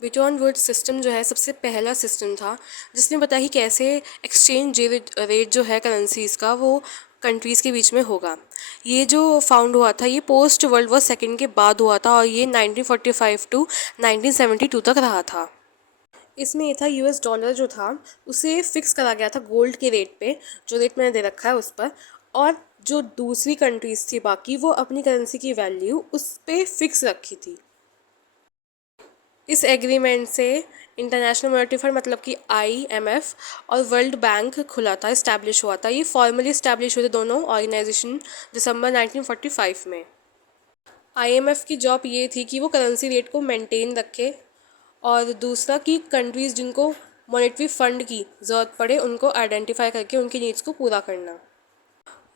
Bretton Woods system जो है सबसे पहला सिस्टम था जिसने बताया कि कैसे एक्सचेंज रेट जो है करेंसीज का वो कंट्रीज़ के बीच में होगा। ये जो फाउंड हुआ था ये पोस्ट वर्ल्ड वॉर सेकेंड के बाद हुआ था और ये 1945 टू 1972 तक रहा था। इसमें ये था यूएस डॉलर जो था उसे फिक्स करा गया था गोल्ड के रेट पे, जो रेट मैंने दे रखा है उस पर। और जो दूसरी कंट्रीज़ थी बाकी वो अपनी करेंसी की वैल्यू उस पे फिक्स रखी थी। इस एग्रीमेंट से इंटरनेशनल मॉनेटरी फंड मतलब कि आईएमएफ और वर्ल्ड बैंक खुला था, इस्टेब्लिश हुआ था। ये फॉर्मली इस्टेब्लिश हुए थे दोनों ऑर्गेनाइजेशन दिसंबर 1945 में। आईएमएफ की जॉब ये थी कि वो करेंसी रेट को मेंटेन रखे और दूसरा कि कंट्रीज़ जिनको मॉनेटरी फंड की ज़रूरत पड़े उनको आइडेंटिफाई करके उनकी नीड्स को पूरा करना।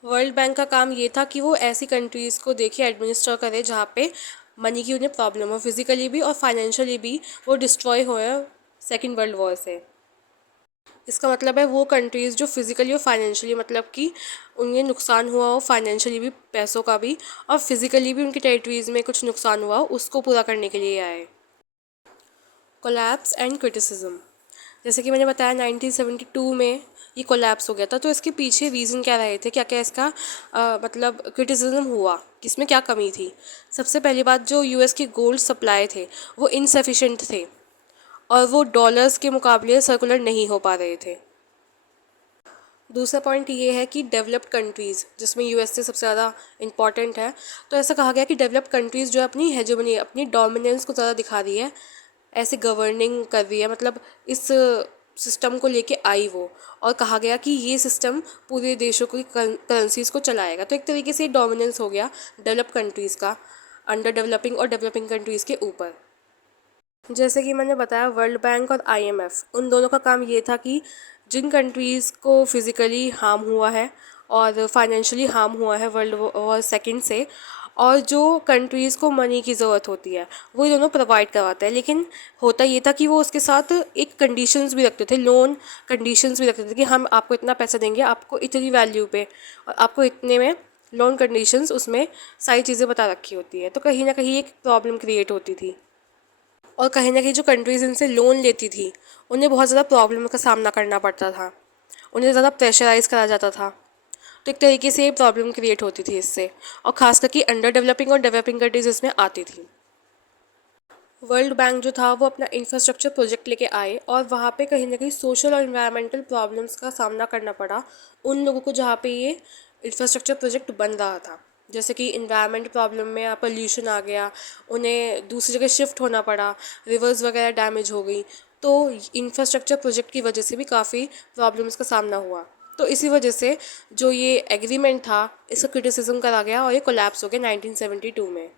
वर्ल्ड बैंक का काम ये था कि वो ऐसी कंट्रीज़ को देखे, एडमिनिस्टर करे जहाँ पे मनी की उन्हें प्रॉब्लम हो, फिजिकली भी और फाइनेंशियली भी वो डिस्ट्रॉय हो सेकेंड वर्ल्ड वॉर से। इसका मतलब है वो कंट्रीज़ जो फिजिकली और फाइनेंशियली मतलब कि उन्हें नुकसान हुआ हो, फाइनेंशियली भी, पैसों का भी, और फिजिकली भी उनकी टेरिटरीज़ में कुछ नुकसान हुआ हो, उसको पूरा करने के लिए आए। कोलैप्स एंड क्रिटिसिज्म, जैसे कि मैंने बताया 1972 में ये कोलैप्स हो गया था। तो इसके पीछे रीज़न क्या रहे थे, क्या क्या इसका मतलब क्रिटिसिज्म हुआ, किसमें क्या कमी थी। सबसे पहली बात, जो यूएस के गोल्ड सप्लाई थे वो इनसफिशेंट थे और वो डॉलर्स के मुकाबले सर्कुलर नहीं हो पा रहे थे। दूसरा पॉइंट ये है कि डेवलप्ड कंट्रीज़ जिसमें यूएस से सबसे ज़्यादा इम्पॉर्टेंट है, तो ऐसा कहा गया कि डेवलप्ड कंट्रीज़ जो अपनी हेजेमनी, अपनी डोमिनेंस को ज़्यादा दिखा रही है, ऐसे गवर्निंग कर रही है, मतलब इस सिस्टम को लेके आई वो। और कहा गया कि ये सिस्टम पूरे देशों की करेंसीज को चलाएगा। तो एक तरीके से डोमिनेंस हो गया डेवलप कंट्रीज़ का अंडर डेवलपिंग और डेवलपिंग कंट्रीज़ के ऊपर। जैसे कि मैंने बताया वर्ल्ड बैंक और आईएमएफ उन दोनों का काम ये था कि जिन कंट्रीज़ को फिज़िकली हार्म हुआ है और फाइनेंशियली हार्म हुआ है वर्ल्ड वॉर सेकेंड से, और जो कंट्रीज़ को मनी की ज़रूरत होती है वो ये दोनों प्रोवाइड करवाता है। लेकिन होता ये था कि वो उसके साथ एक कंडीशंस भी रखते थे, लोन कंडीशंस भी रखते थे कि हम आपको इतना पैसा देंगे, आपको इतनी वैल्यू पे, और आपको इतने में लोन कंडीशंस, उसमें सारी चीज़ें बता रखी होती है। तो कहीं ना कहीं एक प्रॉब्लम क्रिएट होती थी और कहीं ना कहीं जो कंट्रीज़ इनसे लोन लेती थी उन्हें बहुत ज़्यादा प्रॉब्लम का सामना करना पड़ता था, उन्हें ज़्यादा प्रेशराइज करा जाता था। तो एक तरीके से ये प्रॉब्लम क्रिएट होती थी इससे, और ख़ास करके अंडर डेवलपिंग और डेवलपिंग कंट्रीज़ इसमें आती थी। वर्ल्ड बैंक जो था वो अपना इंफ्रास्ट्रक्चर प्रोजेक्ट लेके आए और वहाँ पे कहीं ना कहीं सोशल और इन्वायरमेंटल प्रॉब्लम्स का सामना करना पड़ा उन लोगों को जहाँ पे ये इंफ्रास्ट्रक्चर प्रोजेक्ट बन रहा था। जैसे कि इन्वायरमेंट प्रॉब्लम में पोल्यूशन आ गया, उन्हें दूसरी जगह शिफ्ट होना पड़ा, रिवर्स वगैरह डैमेज हो गई। तो इंफ्रास्ट्रक्चर प्रोजेक्ट की वजह से भी काफ़ी प्रॉब्लम्स का सामना हुआ। तो इसी वजह से जो ये एग्रीमेंट था इसका क्रिटिसिज्म करा गया और ये कोलैप्स हो गया 1972 में।